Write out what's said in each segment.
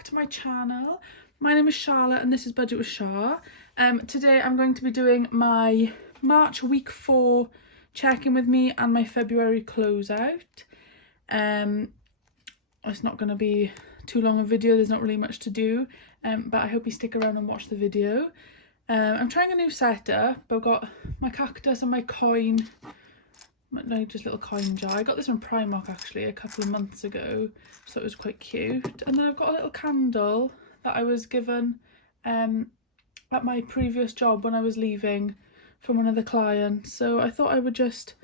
back to my channel. My name is Charlotte and this is Budget with Char. Today I'm going to be doing my March week 4 check-in with me and my February closeout. It's not going to be too long a video, there's not really much to do, but I hope you stick around and watch the video. I'm trying a new setup. I've got my cactus and my coin, like just little coin jar. I got this from Primark actually a couple of months ago, so it was quite cute. And then I've got a little candle that I was given at my previous job when I was leaving from one of the clients, so I thought I would just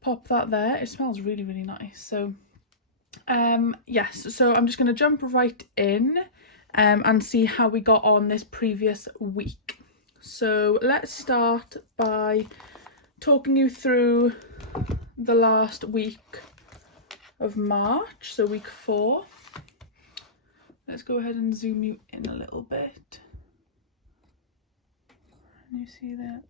pop that there. It smells really nice. So yes, so I'm just going to jump right in and see how we got on this previous week. So let's start by talking you through the last week of March, so week 4. Let's go ahead and zoom you in a little bit. Can you see that?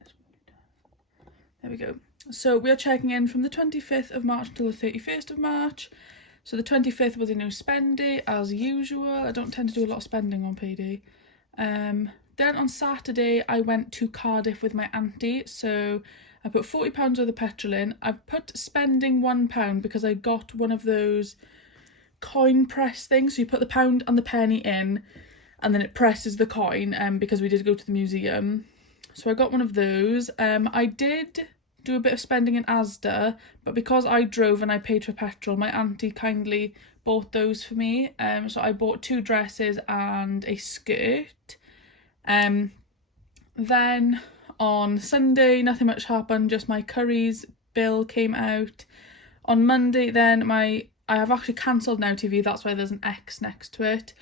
There we go. So we are checking in from the 25th of March till the 31st of March. So the 25th was a no spend day as usual. I don't tend to do a lot of spending on payday. Then on Saturday I went to Cardiff with my auntie, so I put £40 worth of petrol in. I put spending £1 because I got one of those coin press things. So you put the pound and the penny in and then it presses the coin, because we did go to the museum. So I got one of those. I did do a bit of spending in Asda, but because I drove and I paid for petrol, my auntie kindly bought those for me. So I bought 2 dresses and a skirt. Then on Sunday, nothing much happened, just my curries bill came out. On Monday then, I have actually cancelled Now TV, that's why there's an X next to it.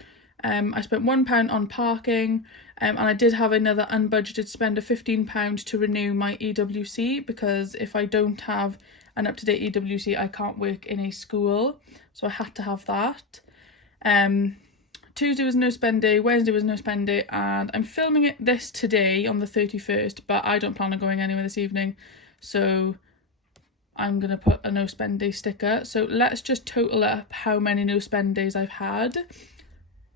I spent £1 on parking, and I did have another unbudgeted spend of £15 to renew my EWC, because if I don't have an up-to-date EWC I can't work in a school, so I had to have that. Tuesday was no spend day, Wednesday was no spend day, and I'm filming this today on the 31st, but I don't plan on going anywhere this evening, so I'm going to put a no spend day sticker. So let's just total up how many no spend days I've had.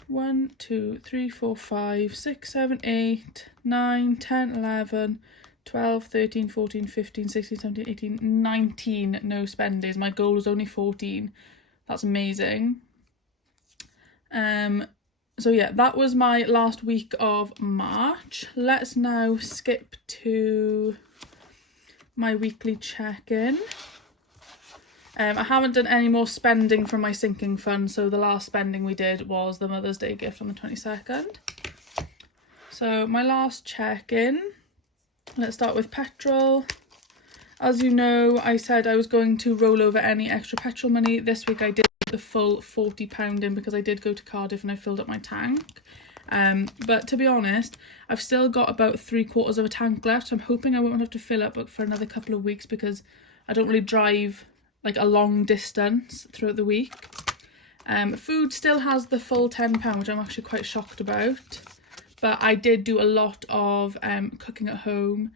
1, 2, 3, 4, 5, 6, 7, 8, 9, 10, 11, 12, 13, 14, 15, 16, 17, 18, 19 no spend days. My goal was only 14. That's amazing. So yeah, that was my last week of March. Let's now skip to my weekly check-in. I haven't done any more spending from my sinking fund, so the last spending we did was the Mother's Day gift on the 22nd. So my last check-in, let's start with petrol. As you know, I said I was going to roll over any extra petrol money. This week I did the full £40 in because I did go to Cardiff and I filled up my tank. But to be honest, I've still got about 3/4 of a tank left, so I'm hoping I won't have to fill up for another couple of weeks because I don't really drive like a long distance throughout the week. Food still has the full £10, which I'm actually quite shocked about, but I did do a lot of cooking at home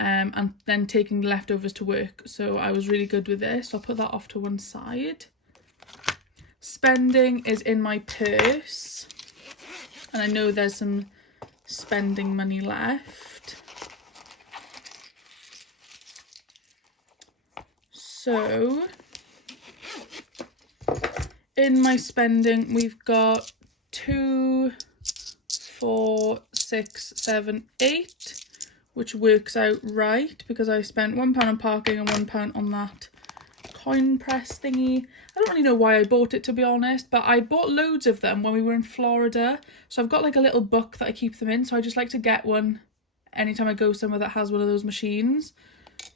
and then taking the leftovers to work, so I was really good with this, so I'll put that off to one side. Spending is in my purse, and I know there's some spending money left. So in my spending we've got 2, 4, 6, 7, 8, which works out right because I spent £1 on parking and £1 on that coin press thingy. I don't really know why I bought it, to be honest, but I bought loads of them when we were in Florida, so I've got like a little book that I keep them in, so I just like to get one anytime I go somewhere that has one of those machines.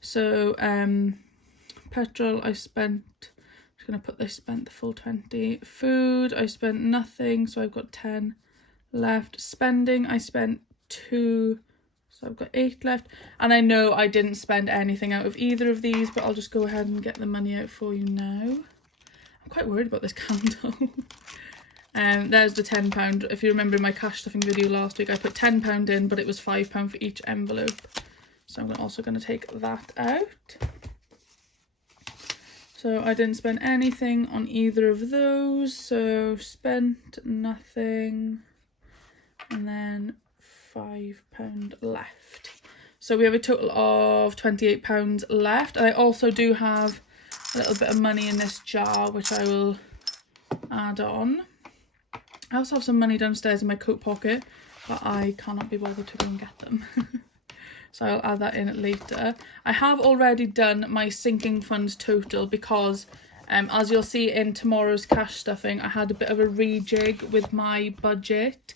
So petrol I spent, I'm just going to put this, spent the full 20. Food I spent nothing, so I've got 10 left. Spending I spent 2, so I've got 8 left, and I know I didn't spend anything out of either of these, but I'll just go ahead and get the money out for you now. I'm quite worried about this candle. There's the £10. If you remember in my cash stuffing video last week, I put £10 in, but it was £5 for each envelope, so I'm also going to take that out. So I didn't spend anything on either of those, so spent nothing, and then £5 left. So we have a total of £28 left. I also do have a little bit of money in this jar, which I will add on. I also have some money downstairs in my coat pocket, but I cannot be bothered to go and get them. So I'll add that in later. I have already done my sinking funds total because as you'll see in tomorrow's cash stuffing, I had a bit of a rejig with my budget.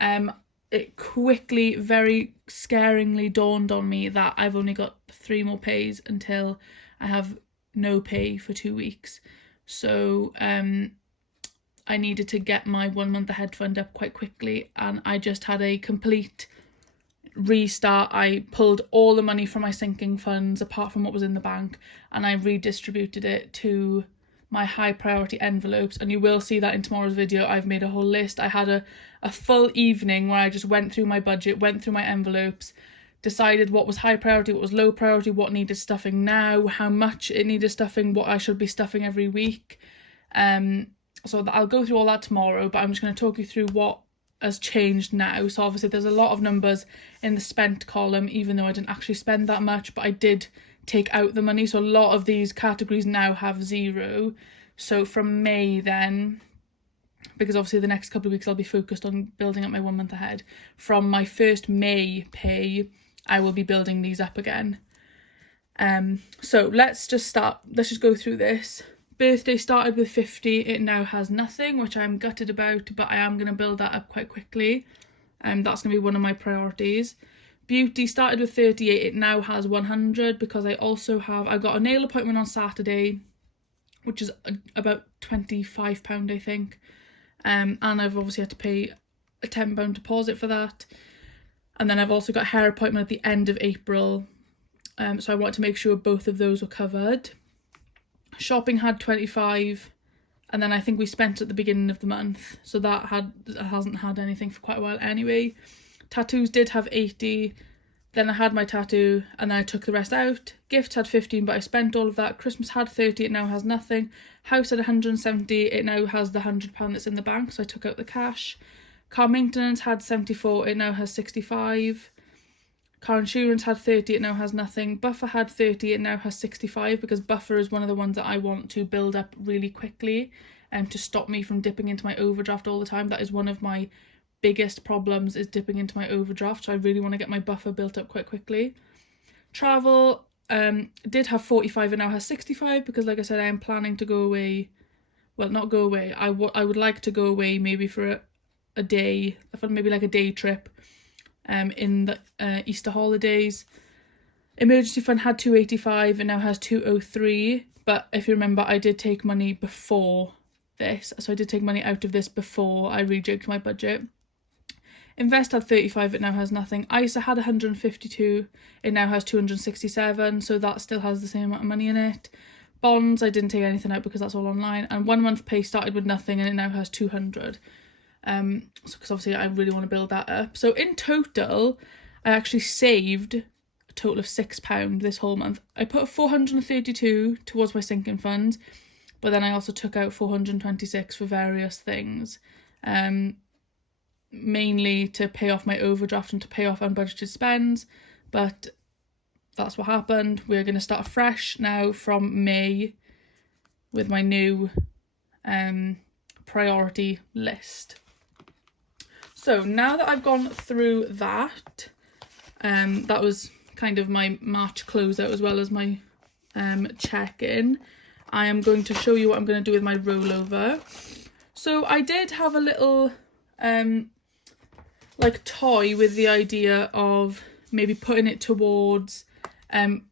It quickly, very scaringly dawned on me that I've only got 3 more pays until I have no pay for 2 weeks. So I needed to get my 1 month ahead fund up quite quickly, and I just had a complete restart. I pulled all the money from my sinking funds apart from what was in the bank, and I redistributed it to my high priority envelopes, and you will see that in tomorrow's video. I've made a whole list. I had a full evening where I just went through my budget, went through my envelopes, decided what was high priority, what was low priority, what needed stuffing now, how much it needed stuffing, what I should be stuffing every week. So I'll go through all that tomorrow, but I'm just going to talk you through what has changed now. So obviously there's a lot of numbers in the spent column, even though I didn't actually spend that much, but I did take out the money. So a lot of these categories now have 0. So from May then, because obviously the next couple of weeks I'll be focused on building up my 1 month ahead, from my first May pay I will be building these up again. So let's just go through this. Birthday started with 50, it now has nothing, which I'm gutted about, but I am going to build that up quite quickly. That's going to be one of my priorities. Beauty started with 38, it now has 100, because I got a nail appointment on Saturday, which is about £25 I think, and I've obviously had to pay a £10 deposit for that. And then I've also got a hair appointment at the end of April, so I wanted to make sure both of those were covered. Shopping had 25, and then I think we spent at the beginning of the month, so that hasn't had anything for quite a while anyway. Tattoos did have 80, then I had my tattoo and then I took the rest out. Gifts had 15, but I spent all of that. Christmas had 30, it now has nothing. House had 170, it now has the £100 that's in the bank, so I took out the cash. Car maintenance had 74, it now has 65. Car insurance had 30, it now has nothing. Buffer had 30, it now has 65, because buffer is one of the ones that I want to build up really quickly to stop me from dipping into my overdraft all the time. That is one of my biggest problems, is dipping into my overdraft, so I really want to get my buffer built up quite quickly. Travel did have 45, it now has 65, because like I said, I am planning to go away. Well, not go away, I would like to go away maybe for a day, maybe like a day trip in the Easter holidays. Emergency fund had 285, it now has 203, but if you remember, I did take money before this, so I did take money out of this before I rejigged my budget. Invest had 35, it now has nothing. ISA had 152, it now has 267, so that still has the same amount of money in it. Bonds, I didn't take anything out because that's all online, and 1 month pay started with nothing and it now has 200. So because obviously I really want to build that up. So in total, I actually saved a total of £6 this whole month. I put 432 towards my sinking funds, but then I also took out 426 for various things, mainly to pay off my overdraft and to pay off unbudgeted spends, but that's what happened. We're going to start afresh now from May with my new priority list. So now that I've gone through that, that was kind of my March closeout as well as my check-in, I am going to show you what I'm going to do with my rollover. So I did have a little like toy with the idea of maybe putting it towards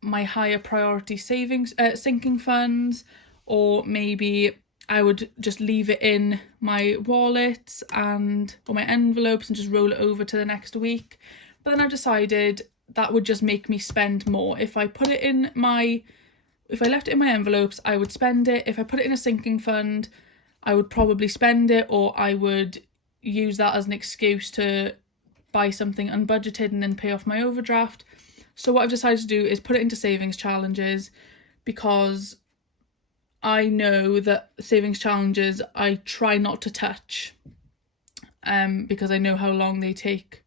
my higher priority savings sinking funds, or maybe I would just leave it in my wallets or my envelopes and just roll it over to the next week. But then I decided that would just make me spend more. If I left it in my envelopes, I would spend it. If I put it in a sinking fund, I would probably spend it, or I would use that as an excuse to buy something unbudgeted and then pay off my overdraft. So what I've decided to do is put it into savings challenges, because I know that savings challenges I try not to touch because I know how long they take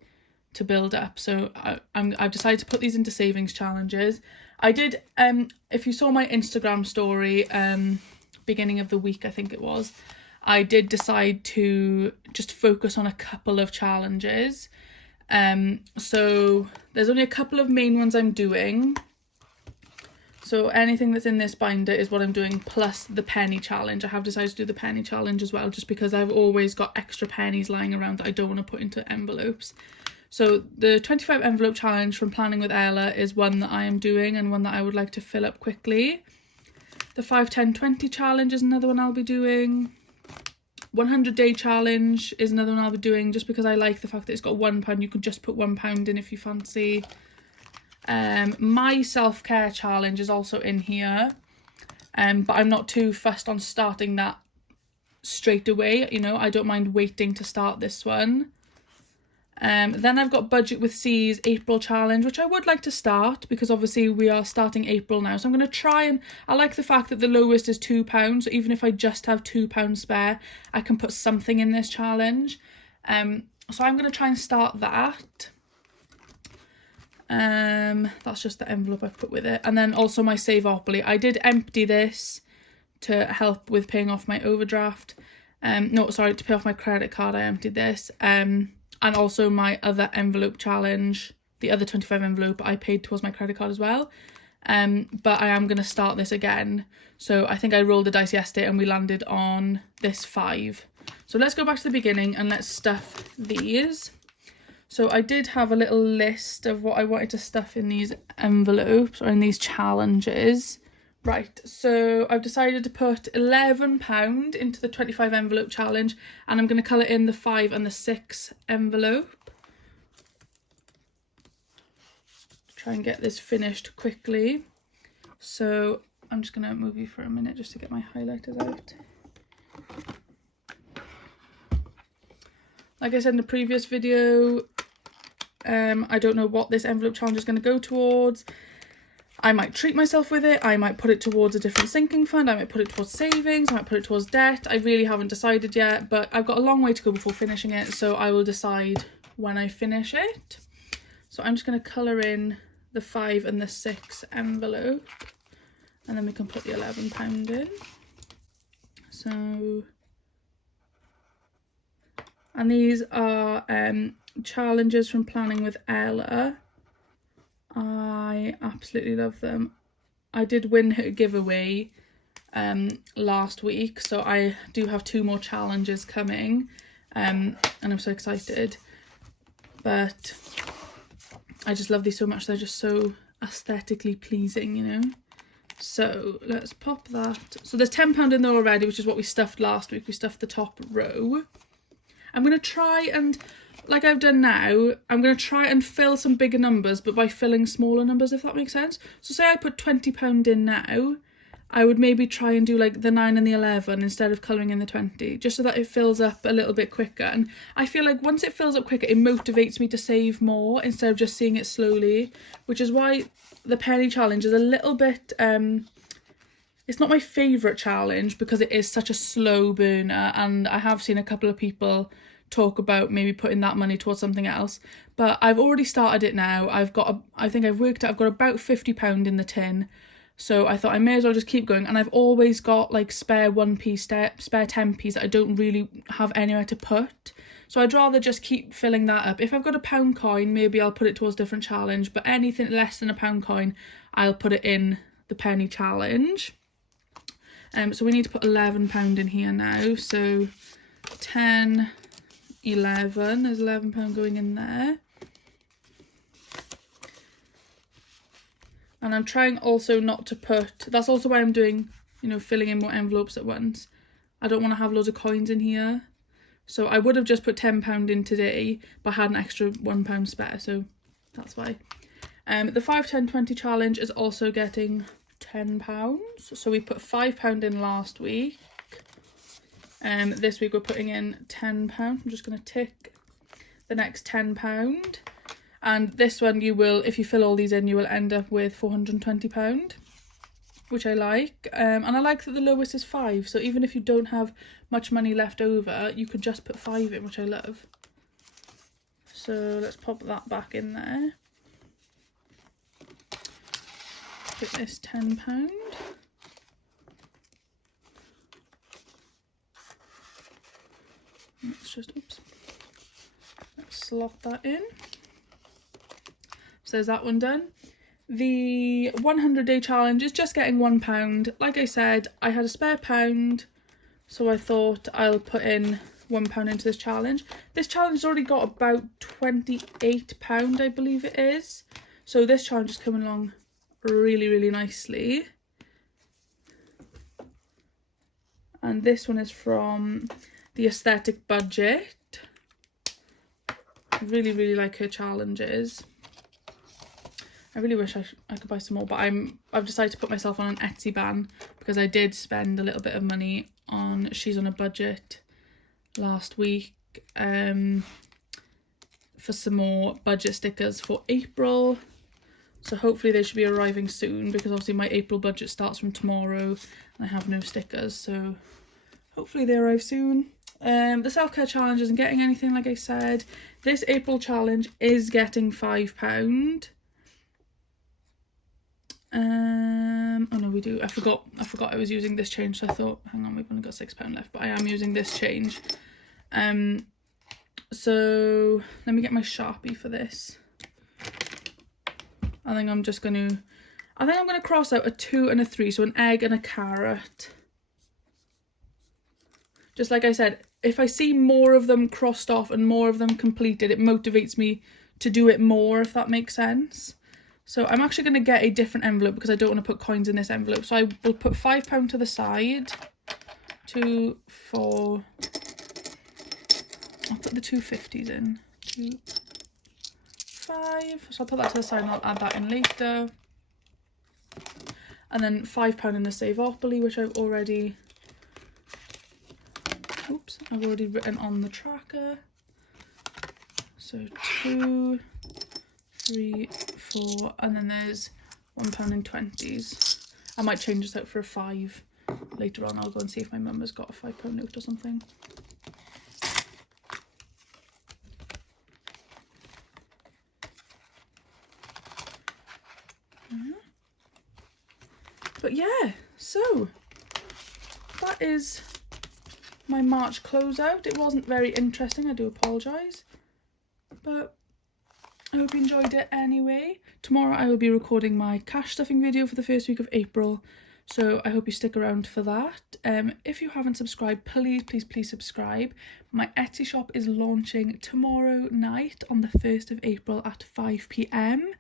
to build up. So I've decided to put these into savings challenges. I did, if you saw my Instagram story, beginning of the week I think it was, I did decide to just focus on a couple of challenges. So there's only a couple of main ones I'm doing. So anything that's in this binder is what I'm doing, plus the penny challenge. I have decided to do the penny challenge as well, just because I've always got extra pennies lying around that I don't want to put into envelopes. So the 25 envelope challenge from Planning with Ella is one that I am doing and one that I would like to fill up quickly. The 5, 10, 20 challenge is another one I'll be doing. 100-day challenge is another one I'll be doing, just because I like the fact that it's got £1. You can just put £1 in if you fancy. My self-care challenge is also in here, but I'm not too fussed on starting that straight away. You know, I don't mind waiting to start this one. Then I've got Budget with C's April challenge, which I would like to start because obviously we are starting April now. So I'm going to try, and I like the fact that the lowest is £2. So even if I just have £2 spare, I can put something in this challenge. So I'm going to try and start that. That's just the envelope I've put with it. And then also my Saveopoly. I did empty this to help with paying off my overdraft. No, sorry, to pay off my credit card I emptied this. And also my other envelope challenge, the other 25 envelope, I paid towards my credit card as well. But I am going to start this again. So I think I rolled the dice yesterday and we landed on this 5. So let's go back to the beginning and let's stuff these. So I did have a little list of what I wanted to stuff in these envelopes or in these challenges. Right, so I've decided to put £11 into the 25 envelope challenge, and I'm going to colour in the 5 and the 6 envelope. Try and get this finished quickly. So I'm just going to move you for a minute just to get my highlighters out. Like I said in the previous video, I don't know what this envelope challenge is going to go towards. I might treat myself with it, I might put it towards a different sinking fund, I might put it towards savings, I might put it towards debt. I really haven't decided yet, but I've got a long way to go before finishing it, so I will decide when I finish it. So I'm just going to colour in the 5 and the 6 envelope, and then we can put the £11 in. So, and these are challenges from Planning with Ella. I absolutely love them. I did win her giveaway last week, so I do have 2 more challenges coming, and I'm so excited. But I just love these so much. They're just so aesthetically pleasing, you know. So let's pop that. So there's £10 in there already, which is what we stuffed last week. We stuffed the top row. I'm going to try and, like I've done now, I'm going to try and fill some bigger numbers, but by filling smaller numbers, if that makes sense. So say I put £20 in now, I would maybe try and do like the 9 and the 11 instead of colouring in the 20, just so that it fills up a little bit quicker. And I feel like once it fills up quicker, it motivates me to save more instead of just seeing it slowly, which is why the penny challenge is a little bit, it's not my favourite challenge because it is such a slow burner, and I have seen a couple of people talk about maybe putting that money towards something else, but I've already started it now. I think I've worked out, I've got about £50 in the tin, so I thought I may as well just keep going. And I've always got like spare 1p, spare 10p's that I don't really have anywhere to put, so I'd rather just keep filling that up. If I've got a £1 coin, maybe I'll put it towards a different challenge, but anything less than a £1 coin, I'll put it in the penny challenge. So we need to put £11 in here now, so 10, 11, there's £11 going in there. And I'm trying also not to put, that's also why I'm doing, you know, filling in more envelopes at once. I don't want to have loads of coins in here. So I would have just put £10 in today, but I had an extra £1 spare, so that's why. The 5, 10, 20 challenge is also getting £10. So we put £5 in last week. This week we're putting in £10. I'm just going to tick the next £10. And this one you will, if you fill all these in, you will end up with £420. which I like. And I like that the lowest is 5, so even if you don't have much money left over, you could just put 5 in, which I love. So let's pop that back in there. Get this £10. Let's just, oops, let's slot that in. So there's that one done. The 100-day challenge is just getting £1. Like I said, I had a spare £1, so I thought I'll put in £1 into this challenge. This challenge has already got about £28, I believe it is. So this challenge is coming along really, really nicely. And this one is from the Aesthetic Budget. I really, really like her challenges. I really wish I could buy some more, but I've decided to put myself on an Etsy ban because I did spend a little bit of money on She's on a Budget last week for some more budget stickers for April. So hopefully they should be arriving soon, because obviously my April budget starts from tomorrow and I have no stickers, so hopefully they arrive soon. The self-care challenge isn't getting anything, like I said. This April challenge is getting £5. Oh no, we do. I forgot I was using this change, so I thought, hang on, we've only got £6 left, but I am using this change. So let me get my Sharpie for this. I think I'm gonna cross out a 2 and a 3, so an egg and a carrot. Just like I said, if I see more of them crossed off and more of them completed, it motivates me to do it more, if that makes sense. So I'm actually going to get a different envelope because I don't want to put coins in this envelope. So I will put £5 to the side. 2, 4. I'll put the 250s in. 2, 5. So I'll put that to the side and I'll add that in later. And then £5 in the Savopoly, which I've already written on the tracker. So 2, 3, 4, and then there's £1 in 20s. I might change this out for a 5 later on. I'll go and see if my mum has got a £5 note or something. But yeah, so that is my March closeout. It wasn't very interesting, I do apologise, but I hope you enjoyed it anyway. Tomorrow I will be recording my cash stuffing video for the first week of April, so I hope you stick around for that. If you haven't subscribed, please subscribe. My Etsy shop is launching tomorrow night on the 1st of April at 5 PM.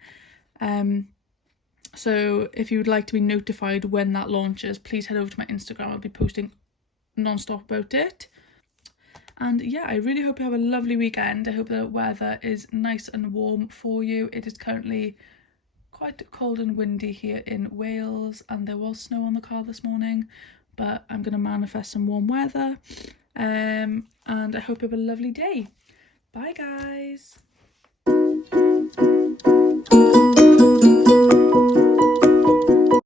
So if you would like to be notified when that launches, please head over to my Instagram. I'll be posting non-stop about it. And yeah, I really hope you have a lovely weekend. I hope the weather is nice and warm for you. It is currently quite cold and windy here in Wales, and there was snow on the car this morning, but I'm going to manifest some warm weather. And I hope you have a lovely day. Bye guys.